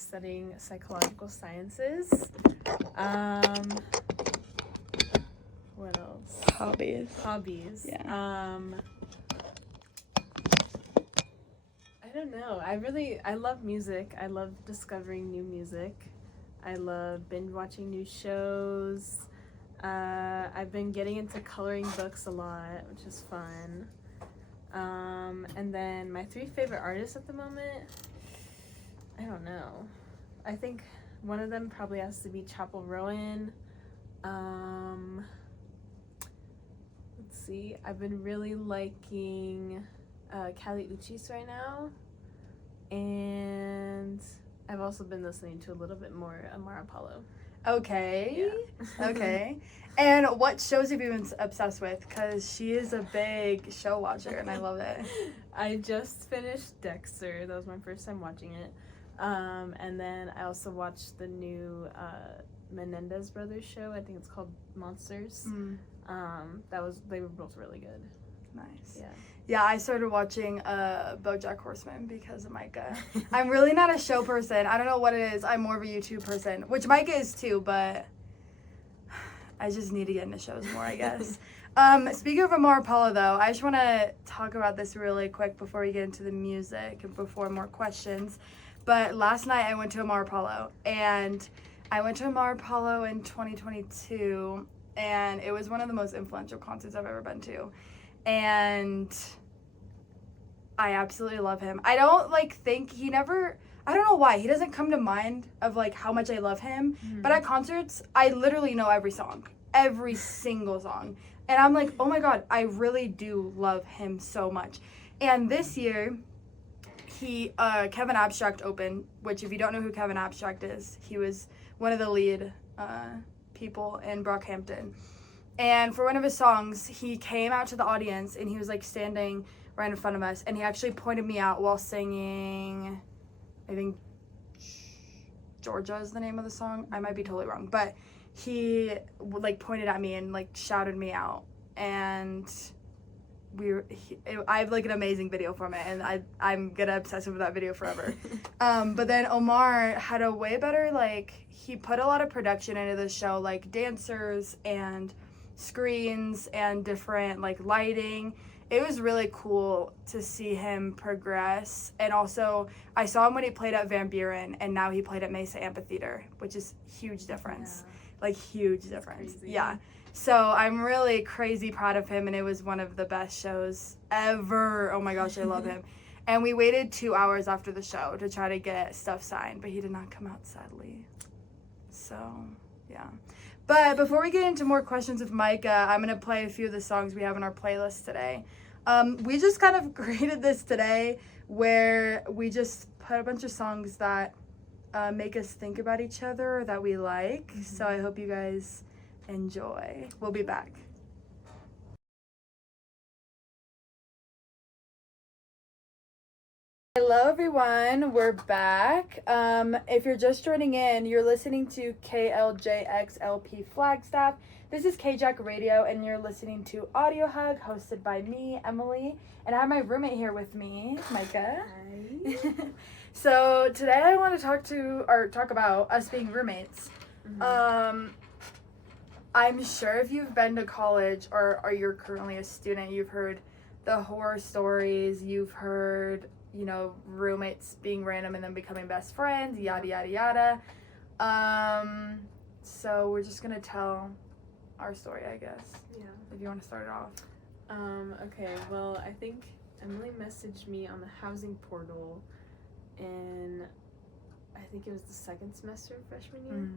studying psychological sciences. What else? Hobbies. Yeah. I don't know. I love music. I love discovering new music. I love binge watching new shows. I've been getting into coloring books a lot, which is fun. And then my 3 favorite artists at the moment, I don't know. I think one of them probably has to be Chapel Rowan. Let's see. I've been really liking Kali Uchis right now. And I've also been listening to a little bit more Amara Apollo. Okay. Yeah. Okay. And what shows have you been obsessed with? Because she is a big show watcher, and I love it. I just finished Dexter. That was my first time watching it. And then I also watched the new Menendez Brothers show. I think it's called Monsters. They were both really good. Nice. Yeah. Yeah, I started watching BoJack Horseman because of Micah. I'm really not a show person. I don't know what it is. I'm more of a YouTube person, which Micah is too, but I just need to get into shows more, I guess. Speaking of Amara Apollo, though, I just want to talk about this really quick before we get into the music and before more questions. But last night I went to Amara Apollo, and I went to Amara Apollo in 2022, and it was one of the most influential concerts I've ever been to. And I absolutely love him. I don't think I don't know why he doesn't come to mind of how much I love him. But at concerts, I literally know every single song, and I'm like, oh my god, I really do love him so much. And this year, Kevin Abstract opened, which if you don't know who Kevin Abstract is, he was one of the lead people in Brockhampton. And for one of his songs, he came out to the audience, and he was standing right in front of us, and he actually pointed me out while singing, I think Georgia is the name of the song. I might be totally wrong, but he pointed at me and shouted me out, and I have an amazing video from it, and I'm gonna obsess with that video forever. But then Omar had a way better he put a lot of production into the show, dancers and screens and different lighting. It was really cool to see him progress. And also I saw him when he played at Van Buren, and now he played at Mesa Amphitheater, which is huge difference. Huge difference. Yeah. So I'm really crazy proud of him, and it was one of the best shows ever. Oh my gosh, I love him. And we waited 2 hours after the show to try to get stuff signed, but he did not come out, sadly. So yeah. But before we get into more questions with Micah, I'm going to play a few of the songs we have in our playlist today. We just kind of created this today where we just put a bunch of songs that make us think about each other or that we like. So I hope you guys enjoy. We'll be back. Hello everyone, we're back. If you're just joining in, you're listening to KLJXLP Flagstaff. This is KJack Radio, and you're listening to Audio Hug, hosted by me, Emily, and I have my roommate here with me, Micah. Hi. So today I want to talk about us being roommates. I'm sure if you've been to college or you're currently a student, you've heard the horror stories, you've heard roommates being random and then becoming best friends, yada yada yada. So we're just gonna tell our story, I guess. Yeah. If you want to start it off. Okay, well, I think Emily messaged me on the housing portal in, I think it was the second semester of freshman year.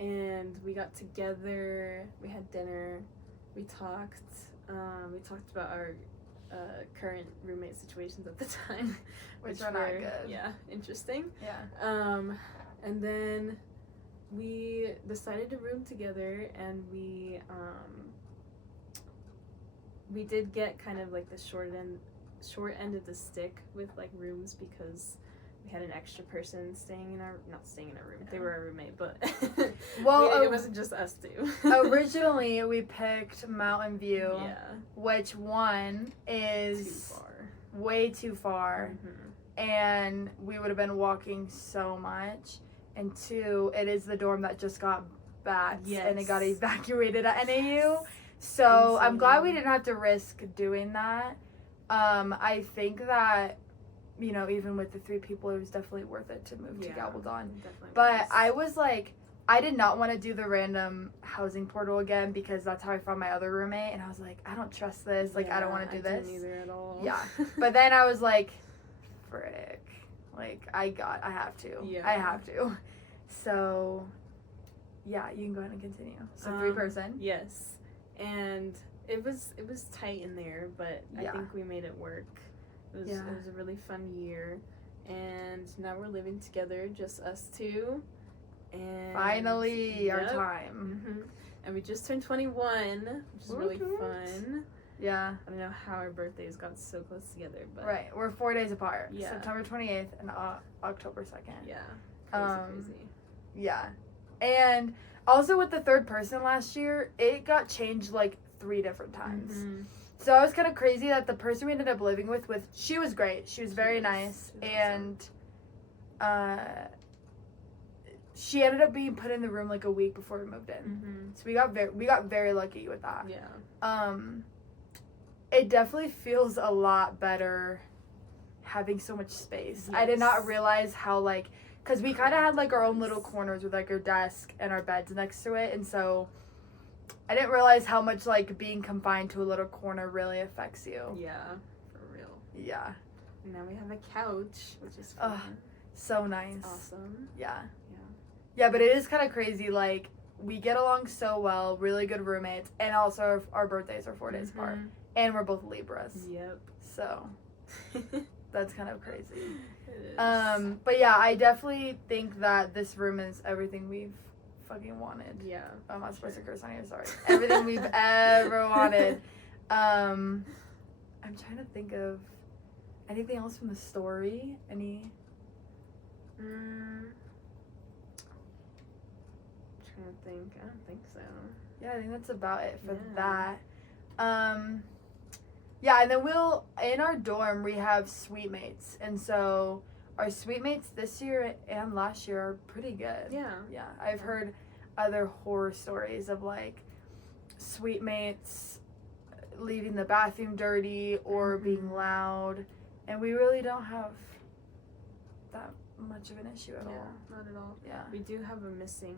And we got together, we had dinner, we talked about our current roommate situations at the time, which are not good. Yeah, interesting. Yeah. And then we decided to room together, and we did get kind of the short end of the stick with rooms, because we had an extra person not staying in our room. They were our roommate, but well, it wasn't just us two. Originally, we picked Mountain View, yeah, which one is too far. way too far. and we would have been walking so much. And 2, it is the dorm that just got bats and it got evacuated at NAU. So I'm glad we didn't have to risk doing that. I think that, you know, even with the 3 people, it was definitely worth it to move to Gabaldon. But I was like, I did not want to do the random housing portal again because that's how I found my other roommate. And I was like, I don't trust this. Like, I don't want to do this. Didn't either at all. Yeah. But then I was like, frick. Like, I have to. Yeah. I have to. So, yeah, you can go ahead and continue. So 3-person. Yes. And it was tight in there, but I think we made it work. It was a really fun year. And now we're living together, just us 2. And finally, our time. Mm-hmm. And we just turned 21, which is really fun. Yeah. I don't know how our birthdays got so close together, but right, we're 4 days apart. Yeah. September 28th and October 2nd. Yeah. Crazy. Yeah. And also with the 3rd person last year, it got changed like 3 different times. Mm-hmm. So it was kind of crazy that the person we ended up living with she was great. She was very nice, and she ended up being put in the room like a week before we moved in. Mm-hmm. So we got very lucky with that. Yeah. It definitely feels a lot better having so much space. Yes. I did not realize how, like, because we kind of had like our own little corners with like our desk and our beds next to it, and so I didn't realize how much like being confined to a little corner really affects you. Yeah, for real. Yeah. And now we have a couch, which is fun. So nice. It's awesome. Yeah. Yeah, but it is kind of crazy. Like, we get along so well, really good roommates, and also our birthdays are 4 days apart, and we're both Libras. Yep. So that's kind of crazy. It is. But yeah, I definitely think that this room is everything we've fucking wanted. Yeah. I'm not supposed to curse on here, sorry. Everything we've ever wanted. I'm trying to think of anything else from the story. Any? Trying to think. I don't think so. Yeah, I think that's about it for that. Yeah, and then in our dorm, we have suite mates. And so our suite mates this year and last year are pretty good. Yeah. Yeah, I've heard other horror stories of, like, suite mates leaving the bathroom dirty or being loud. And we really don't have that much of an issue at all. Not at all. Yeah. We do have a missing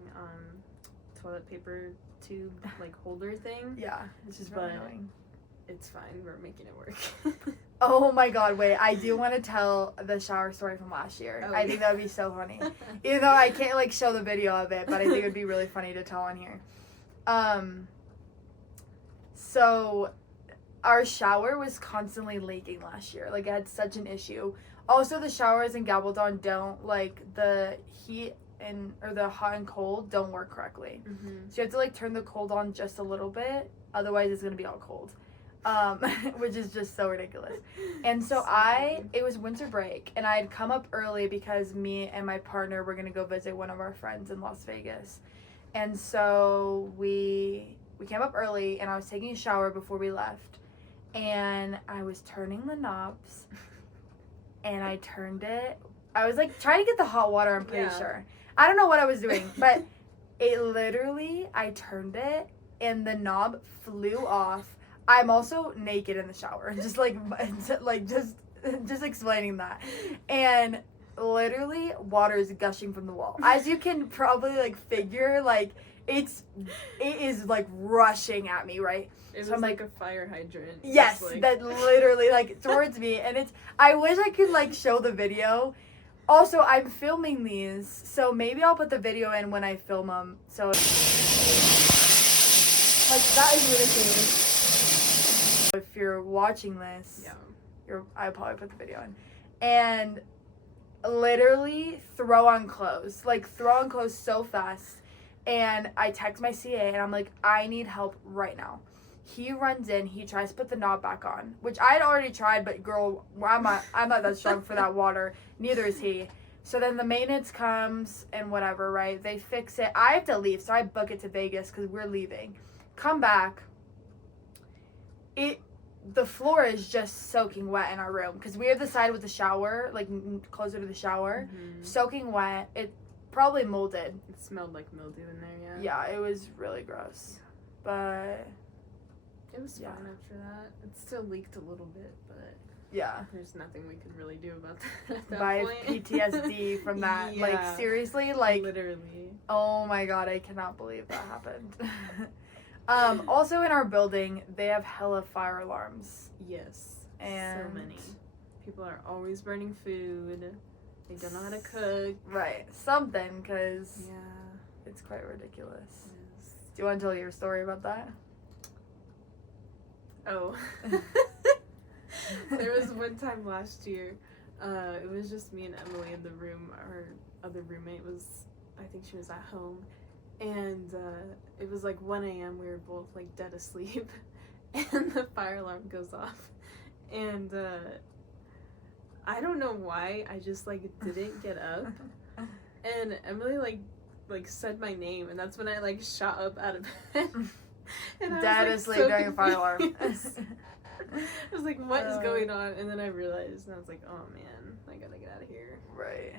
toilet paper tube, like, holder thing. Yeah, it's just really annoying. It's fine. We're making it work. Oh my god, wait. I do want to tell the shower story from last year. I think that would be so funny. Even though I can't, like, show the video of it, but I think it would be really funny to tell on here. So our shower was constantly leaking last year. Like, it had such an issue. Also, the showers in Gabaldon don't, like, the heat or the hot and cold don't work correctly. Mm-hmm. So you have to, like, turn the cold on just a little bit. Otherwise, it's going to be all cold. Which is just so ridiculous. And so it was winter break, and I had come up early because me and my partner were going to go visit one of our friends in Las Vegas. And so we came up early, and I was taking a shower before we left. And I was turning the knobs, and I turned it. I was, like, trying to get the hot water, I'm pretty sure. I don't know what I was doing, but it literally, I turned it, and the knob flew off. I'm also naked in the shower, just explaining that. And literally, water is gushing from the wall. As you can probably, like, figure, like, it is, like, rushing at me, right? It was like a fire hydrant. Yes, that literally, like, towards me. And I wish I could, like, show the video. Also, I'm filming these, so maybe I'll put the video in when I film them. So, like, that is ridiculous. If you're watching this, I'll probably put the video in. And literally throw on clothes so fast. And I text my CA and I'm like, I need help right now. He runs in, he tries to put the knob back on, which I had already tried, but girl, I'm not that strong for that water. Neither is he. So then the maintenance comes and whatever, right? They fix it. I have to leave, so I book it to Vegas because we're leaving. Come back. the floor is just soaking wet in our room because we have the side with the shower, like closer to the shower, soaking wet. It probably molded. It smelled like mildew in there, Yeah, it was really gross. But it was fine after that. It still leaked a little bit, but yeah, there's nothing we could really do about that at that by point. PTSD from that. Like, seriously, like, literally. Oh my god, I cannot believe that happened. Also in our building, they have hella fire alarms. Yes. And so many. People are always burning food. They don't know how to cook. Right. Something, because it's quite ridiculous. Yes. Do you want to tell your story about that? Oh. There was one time last year, it was just me and Emily in the room. Our other roommate was, I think she was at home. And it was like 1 a.m. We were both like dead asleep. And the fire alarm goes off. And I don't know why, I just like didn't get up. And Emily like said my name, and that's when I like shot up out of bed. And dead asleep during a fire alarm. I was like, what is going on? And then I realized, and I was like, oh man, I gotta get out of here. Right.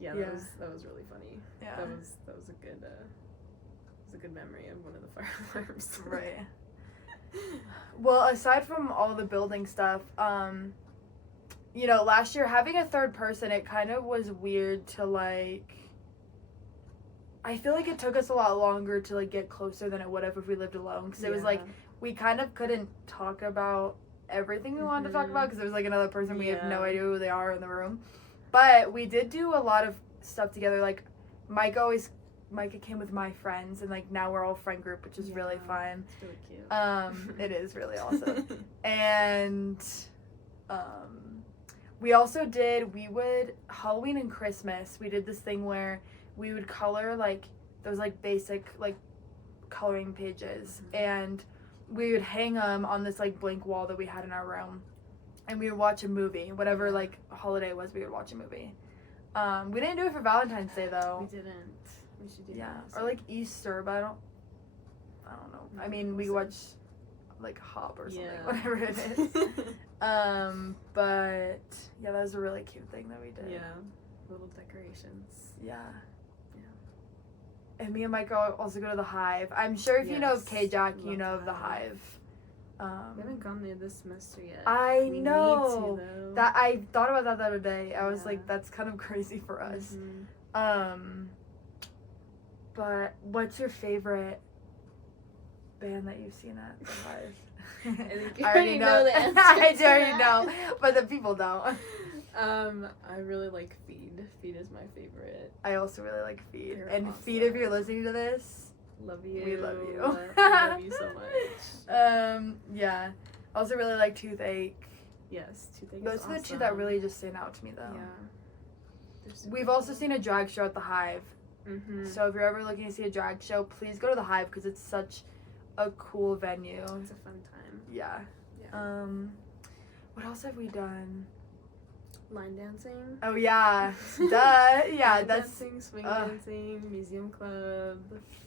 Yeah, that was really funny. Yeah. That was a good memory of one of the fire alarms. Right. Well, aside from all the building stuff, you know, last year having a third person, it kind of was weird to like. I feel like it took us a lot longer to like get closer than it would have if we lived alone, because it was like we kind of couldn't talk about everything we wanted to talk about because there was like another person we have no idea who they are in the room. But we did do a lot of stuff together. Like Micah came with my friends, and like now we're all friend group, which is really fun. It's really cute. It is really awesome. And we also would Halloween and Christmas, we did this thing where we would color like those like basic like coloring pages, and we would hang them on this like blank wall that we had in our room, and we would watch a movie. Whatever like holiday it was, we would watch a movie. We didn't do it for Valentine's Day though. We didn't. We should do that. Or like Easter, but I don't know. I mean, we watch like Hop or something, whatever it is. But yeah, that was a really cute thing that we did. Yeah, little decorations. Yeah. And me and Micah also go to the Hive. I'm sure if you know of K-Jack, you know of the Hive. We haven't gone there this semester yet. I we know. Need to, though. That I thought about that the other day. I was like, that's kind of crazy for us. But what's your favorite band that you've seen at the Hive? I think you already know the answer. I do already know, but the people don't. I really like Feed. Feed is my favorite. I also really like Feed. They're and awesome. Feed, if you're listening to this, love you. We love you. I love you so much. Yeah. I also really like Toothache. Yes, Toothache. Those are the two that really just stand out to me, though. Yeah. We've also seen a drag show at the Hive. So if you're ever looking to see a drag show, please go to the Hive because it's such a cool venue. It's a fun time. Yeah. What else have we done? Line dancing. Oh yeah, duh. Yeah, Line that's dancing, swing dancing, museum club.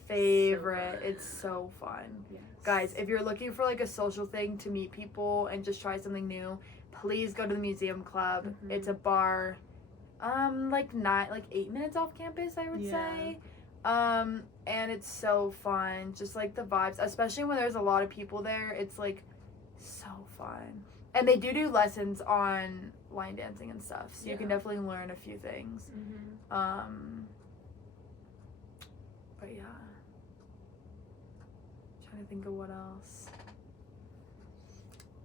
Favorite. It's so fun. Yes. Guys, if you're looking for like a social thing to meet people and just try something new, please go to the museum club. It's a bar, like 8 minutes off campus, I would say. And it's so fun. Just like the vibes, especially when there's a lot of people there. It's like so fun. And they do lessons on line dancing and stuff, so you can definitely learn a few things. But yeah, trying to think of what else.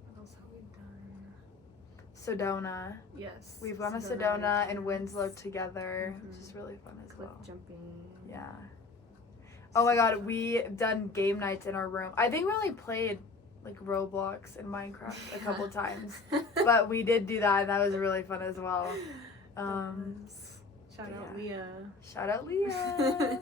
What else have we done? Sedona. Yes. We've gone to Sedona and Winslow together, which is really fun as Cliff well. jumping. Yeah. Oh my god, we've done game nights in our room. I think we only played like Roblox and Minecraft a couple times, but we did do that, and that was really fun as well. Shout out Leah. Shout out Leah.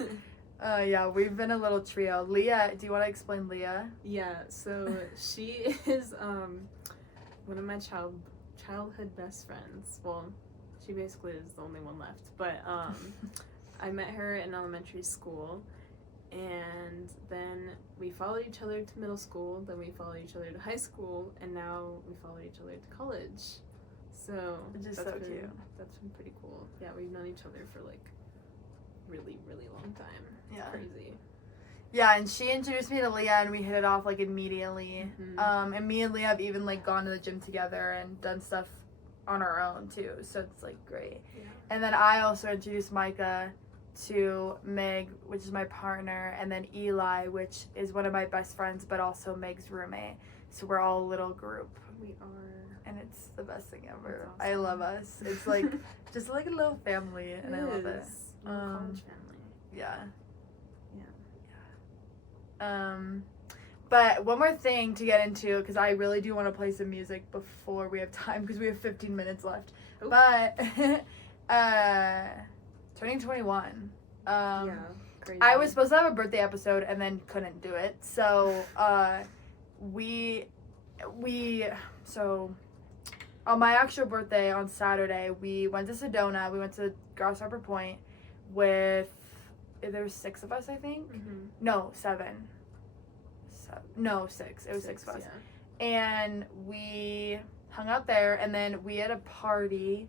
Yeah, we've been a little trio. Leah, do you want to explain Leah? Yeah, so she is one of my childhood best friends. Well, she basically is the only one left, but I met her in elementary school, And then we followed each other to middle school, then we followed each other to high school, and now we follow each other to college. So Which is that's so been, cute. That's been pretty cool. Yeah, we've known each other for like really, really long time. It's Yeah. crazy. Yeah, and she introduced me to Leah, and we hit it off like immediately. Mhm. And me and Leah have even like gone to the gym together and done stuff on our own too. So it's like great. Yeah. And then I also introduced Micah to Meg, which is my partner, and then Eli, which is one of my best friends, but also Meg's roommate. So we're all a little group, We are. and it's the best thing ever. That's I awesome. love us. It's like just like a little family, and I love it. is. Little college family. Yeah. Yeah. But one more thing to get into, because I really do want to play some music before we have time, because we have 15 minutes left. Oop. But turning 21. Yeah. Crazy. I was supposed to have a birthday episode and then couldn't do it. So so on my actual birthday on Saturday, we went to Sedona. We went to Grasshopper Point with, there were 6 of us, I think. Mhm. No, 7. No, 6. It was 6 of us. Yeah. And we hung out there, and then we had a party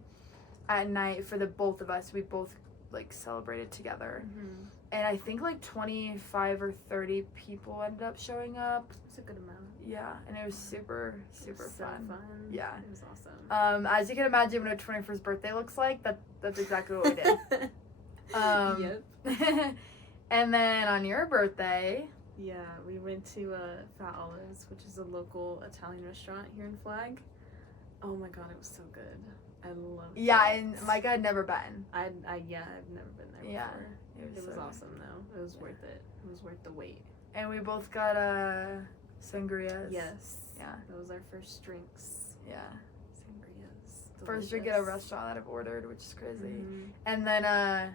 at night for the both of us. We both like celebrated together. Mhm. And I think like 25 or 30 people ended up showing up. It's a good amount. Yeah, and it was super It was so fun. fun. Yeah. It was awesome. As you can imagine what a 21st birthday looks like, that's exactly what we did. Yep. And then on your birthday, Yeah, we went to Fat Olives, which is a local Italian restaurant here in Flag. Oh my god, it was so good. I loved yeah, it. and Micah had never been. I've never been there Yeah, before. It was so awesome though. It was worth it. It was worth the wait. And we both got sangrias. Yes. Yeah. That was our first drinks. Yeah. Sangrias. First drink at a restaurant that I've ordered, which is crazy. Mhm. And then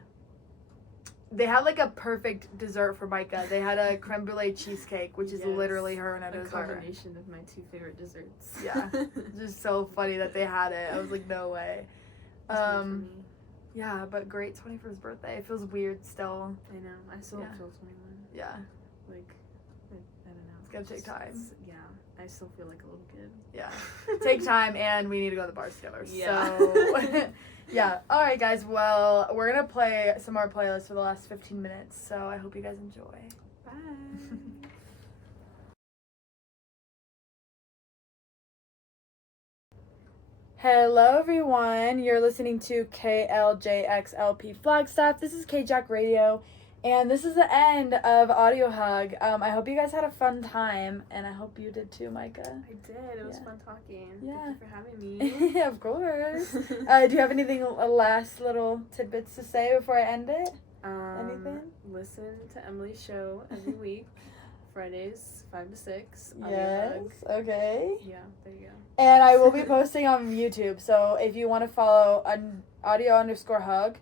they had like a perfect dessert for Micah. They had a creme brulee cheesecake, which is Yes. literally her and a A dessert. combination of my 2 favorite desserts. Yeah. It's just so funny that they had it. I was like, no way. It was made for me. Yeah, but great 21st birthday. It feels weird still. I know. I still Yeah. don't feel 21. Yeah. Like, I don't know. It's gonna take time. Yeah. I still feel like a little kid. Yeah. Take time, and we need to go to the bars together. Yeah. So, yeah. All right, guys. Well, we're going to play some more playlists for the last 15 minutes. So I hope you guys enjoy. Bye. Hello, everyone. You're listening to KLJXLP Flagstaff. This is KJack Radio, and this is the end of Audio Hug. I hope you guys had a fun time, and I hope you did too, Micah. I did. It was Yeah. fun talking. Yeah. Thank you for having me. Of course. Do you have anything, last little tidbits to say before I end it? Anything? Listen to Emily's show every week, Fridays, 5 to 6. Audio Yes. Hug. Okay. Yeah, there you go. And I will be posting on YouTube, so if you want to follow audio_hug, I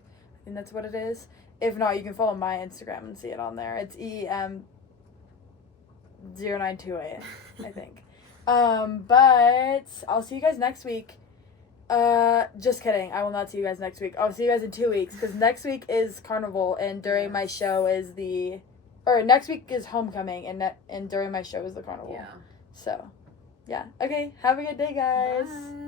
think that's what it is. If not, you can follow my Instagram and see it on there. It's EM0928, I think. But I'll see you guys next week. Just kidding. I will not see you guys next week. I'll see you guys in 2 weeks, because next week is Carnival, and during my show is next week is Homecoming, and during my show is the Carnival. Yeah. So, yeah. Okay, have a good day, guys. Bye.